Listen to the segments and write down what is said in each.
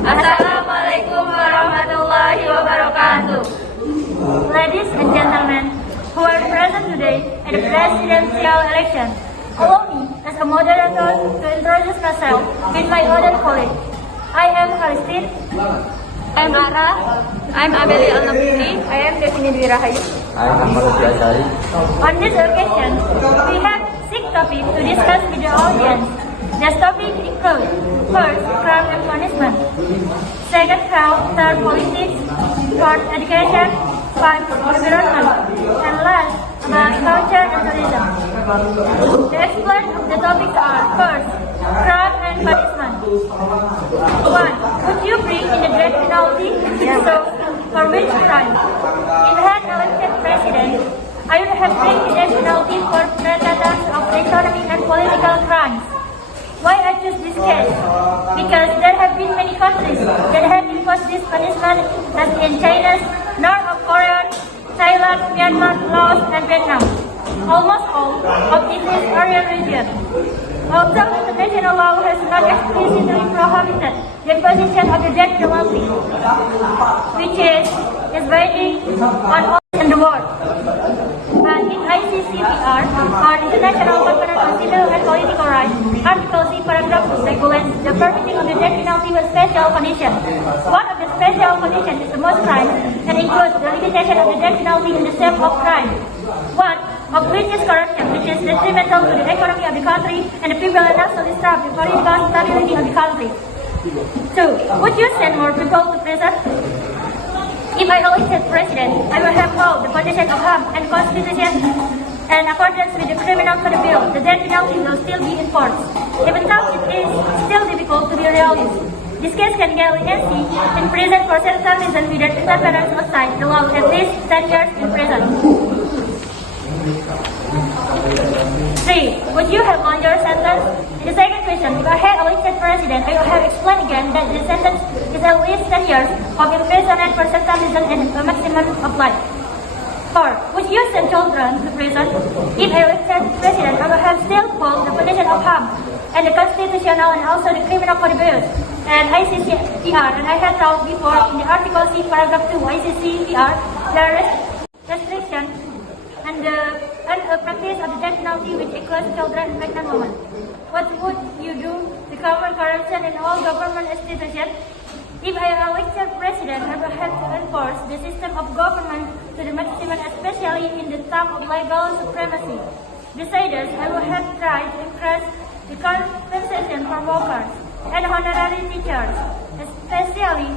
Assalamualaikum warahmatullahi wabarakatuh. Ladies and gentlemen who are present today at the presidential election, allow me as a moderator to introduce myself with my other colleague. I am Halistin. I am Alna. I am Abelia Alna Putri. I am Devini Dwi Rahayu. I am Akhmad Azhari. On this occasion, we have 6 topics to discuss with the audience. These topics include: first, crime and punishment; second, health; third, politics; fourth, education; fifth, environment; and last, about culture and tourism. The experts of the topics are: first, crime and punishment. 1. Would you bring in the death penalty? So, for which crime? If I had elected president, I would have bring the death penalty for perpetrators of economic and political crimes. Why I choose this case? Because there have been many countries that have imposed this punishment, as in China, North Korea, Thailand, Myanmar, Laos, and Vietnam. Almost all of this is Aryan region. Although international law has not explicitly prohibited the imposition of the death penalty, which is binding on all in the world. But in ICCPR, or International Covenant on Civil and Political Rights, Article C, Paragraph 2 regulates the permitting of the death penalty with special conditions. One of the special conditions is the most crime, and includes the limitation of the death penalty in the shape of crime. One of which is corruption, which is detrimental to the economy of the country and the people, and also disrupt the political stability of the country. 2. Would you send more people to prison? If I elected president, I will have all the conditions of harm and constitution, and accordance with the criminal code bill, the death penalty will still be enforced, even though it is still difficult to be realized. This case can get leniency in prison for certain reasons without interference outside the law, at least 10 years in prison. 3. Would you have longer sentence? In the second question, if I had elected president, I will have explained again that the sentence is at least 10 years of imprisonment for certain reasons and a maximum of life. 4. Would you send children to prison? If I elected president, I will have still pulled the condition of harm and the constitutional and also the criminal code bills and ICCPR, and I had told before in the Article C, Paragraph 2 ICCPR, there is restriction and a practice of the death penalty which includes children and pregnant women. What would you do to counter corruption in all government institutions? If I am elected president, I will have to enforce the system of government to the maximum, especially in the term of legal supremacy. Besides, I will have tried to increase the compensation for workers and honorary teachers, especially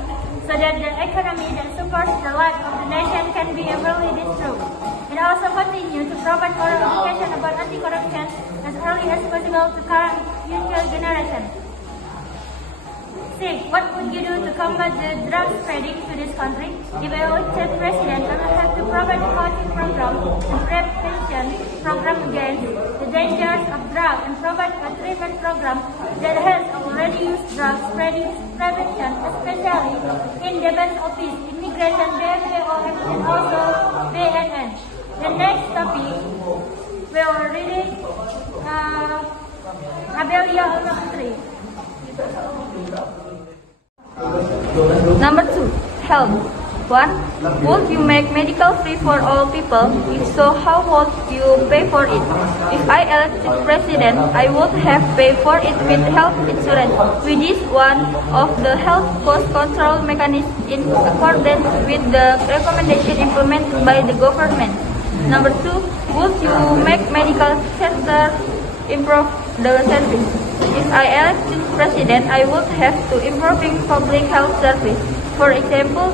so that the economy that supports the life of the nation can be evenly distributed. And also continue to provide oral education about anti-corruption as early as possible to current future generations. 6. What would you do to combat the drug spreading to this country? If I elected president, I will have to provide a coaching program and prevention program against the dangers of drugs, and provide a treatment program that has already used drug spreading prevention, especially in Defense Office, Immigration, BFOM, and also BNN. The next topic we are reading Abelia Alna Putri. Number 2. Health. 1. Would you make medical free for all people? If so, how would you pay for it? If I elected president, I would have paid for it with health insurance, which is one of the health cost control mechanisms in accordance with the recommendation implemented by the government. Number 2. Would you make medical center improve the service? If I elected president, I would have to improving public health service. For example,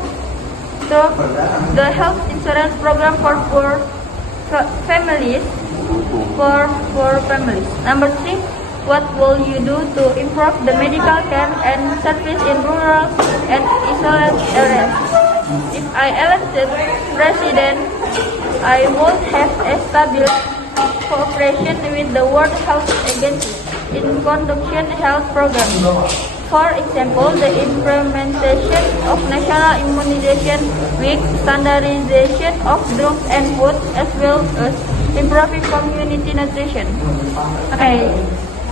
the health insurance program for poor families. Number 3. What will you do to improve the medical care and service in rural and isolated areas? If I elected president, I would have established cooperation with the World Health Agency in conducting health programs. For example, the implementation of national immunization week, standardization of drugs and food, as well as improving community nutrition. Okay,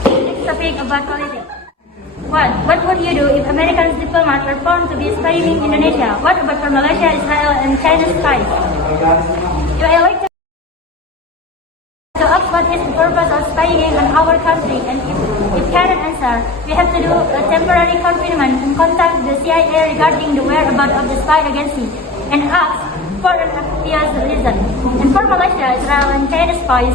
next topic about politics. What would you do if American diplomats were found to be spying Indonesia? What about for Malaysia, Israel, and China's spies? If I like to ask what is the purpose of spying on our country, and if cannot answer, we have to do a temporary confinement and contact the CIA regarding the whereabouts of the spy agency and ask for an obvious reason. And for Malaysia, Israel, and China's spies,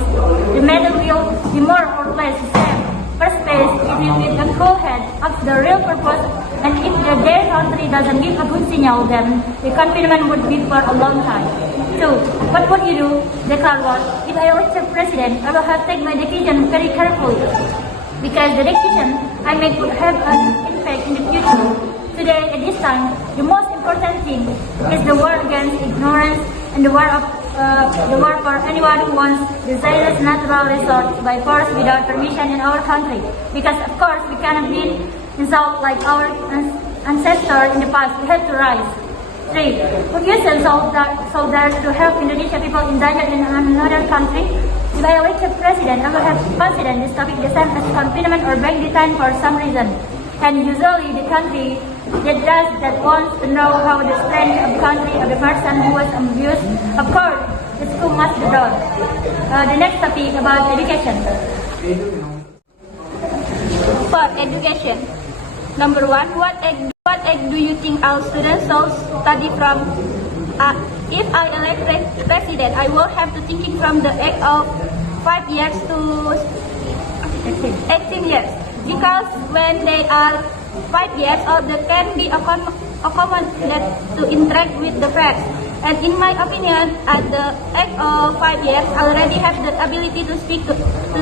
the matter will be more or less the same. First phase is with a cool head of the real purpose, and if their country doesn't give a good signal, then the confinement would be for a long time. 2. What would you do? Declare war. If I elected president, I will have take my decision very carefully, because the decision I make would have an impact in the future. Today, at this time, the most important thing is the war against ignorance and the war for anyone who wants desirous natural resource by force without permission in our country. Because of course we cannot be insulted like our ancestors in the past. We have to rise. 3. Would you send soldiers to help Indonesia people in danger in another country? If I elected president, I will have considered this topic the same as confinement or bank detention for some reason. And usually the country that wants to know how the strength of country of the person who was abused, of course, the school must be done. The next topic about education. For education, number 1, what age do you think our students should study from? If I elect president, I will have to thinking from the age of 5 years to 18 years. Because when they are 5 years old, they can be accommodated to interact with the press. And in my opinion, at the age of 5 years, I already have the ability to speak to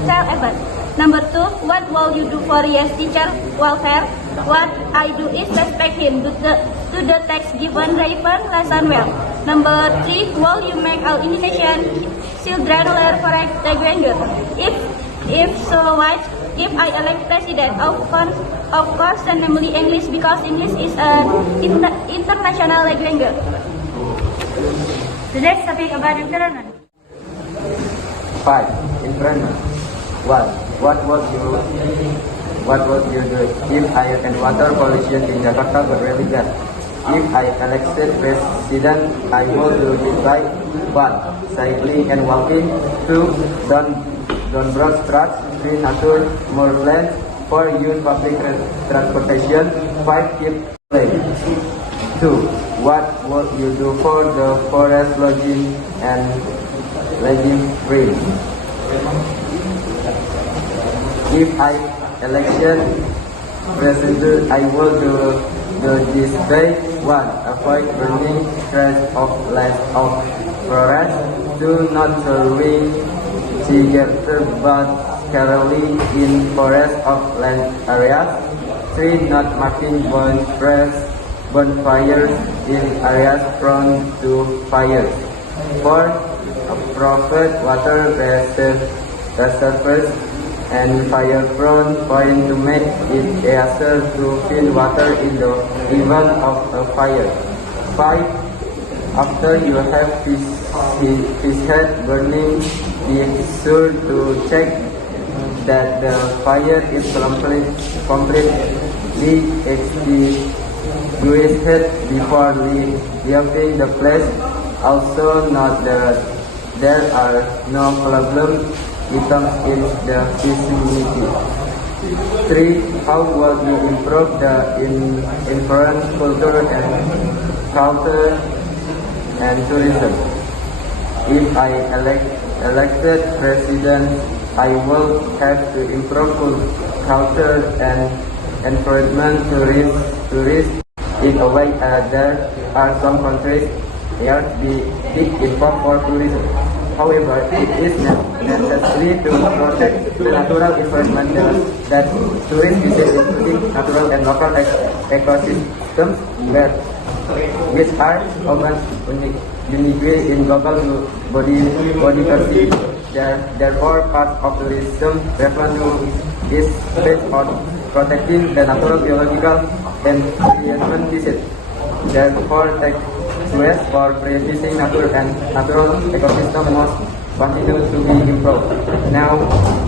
tell about. Number 2, what will you do for yes teacher welfare? What I do is respect him to the text given relevant lesson well. Number 3, will you make all Indonesian children learn correct language? If so, what? If I elect president, of course, and namely English, because English is an international language. The next topic about environment. 5. Environment. 1. What would you do if air and water pollution in Jakarta were really bad? If I elected president, I will do it by 1. Cycling and walking. 2. Don't brush trucks. 3. Nature, more plants. 4. Use public transportation. 5. Keep playing. 2. What would you do for the forest lodging and lodging free? If I elected president, I will do this by 1. Avoid burning trash of land of forest. 2. Not throwing cigarettes but carefully in forest of land areas. 3. Not making bonfires in areas prone to fires. 4. Provide water reservoirs and fire-prone point to make it easier to fill water in the event of a fire. 5. After you have fish head burning, be sure to check that the fire is completely extinguished before leaving the place. Also note that there are no problem items in the vicinity. 3. How will you improve the influence culture and tourism? If I elected president, I will have to improve culture and encouragement tourists in a way there are some countries here big import for tourism. However, it is necessary to protect the natural environment that tourists visit, including natural and local ecosystems which are often unique in global biodiversity. Therefore, part of tourism revenue is based on protecting the natural, biological, and environment visit. Therefore, taxes for preserving nature and natural ecosystem must continue to be improved. Now,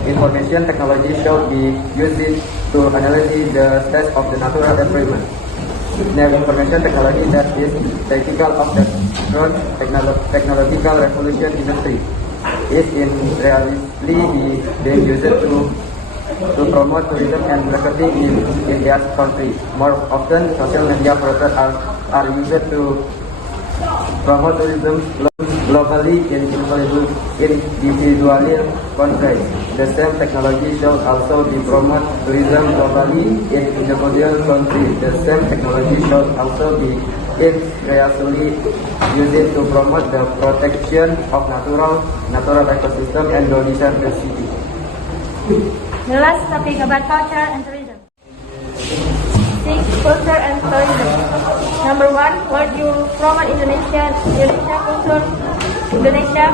information technology should be used to analyze the state of the natural environment. The information technology that is typical of the growth technological revolution industry is in reality being used to promote tourism and marketing in their country. More often, social media portals are used to promote tourism globally in individual countries. The same technology should also be promote tourism globally in individual countries. The same technology should also be increasingly used to promote the protection of natural ecosystem and biodiversity. The last topic about culture and tourism. 6. Culture and tourism. Number 1. What you promote Indonesia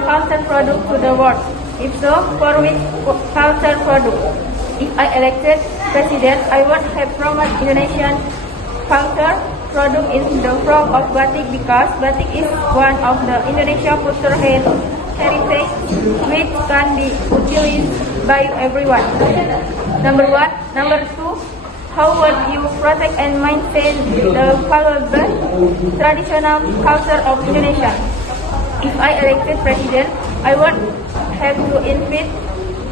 culture product to the world? If so, for which culture product? If I elected president, I would have promote Indonesian culture product in the form of batik because batik is one of the Indonesia cultural heritage which can be utilized by everyone. Number 1. Number 2. How would you protect and maintain the valuable traditional culture of Indonesia? If I elected president, I would have to invite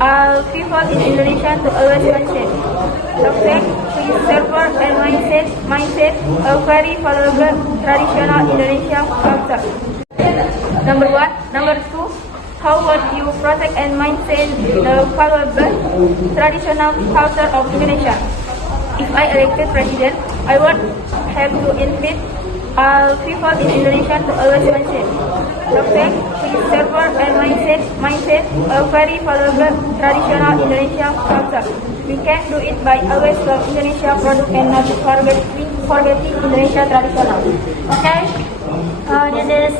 all people in Indonesia to always maintain, protect, preserve, and maintain a very valuable traditional Indonesia culture. Number 1. Number 2. How would you protect and maintain the valuable traditional culture of Indonesia? If I elected president, I would have to invite all people in Indonesia to always maintain, protect, preserve, and maintain a very valuable traditional Indonesia culture. We can do it by always love Indonesia product and not forgetting Indonesia traditional. Okay, this is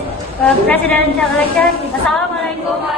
presidential election. Assalamualaikum.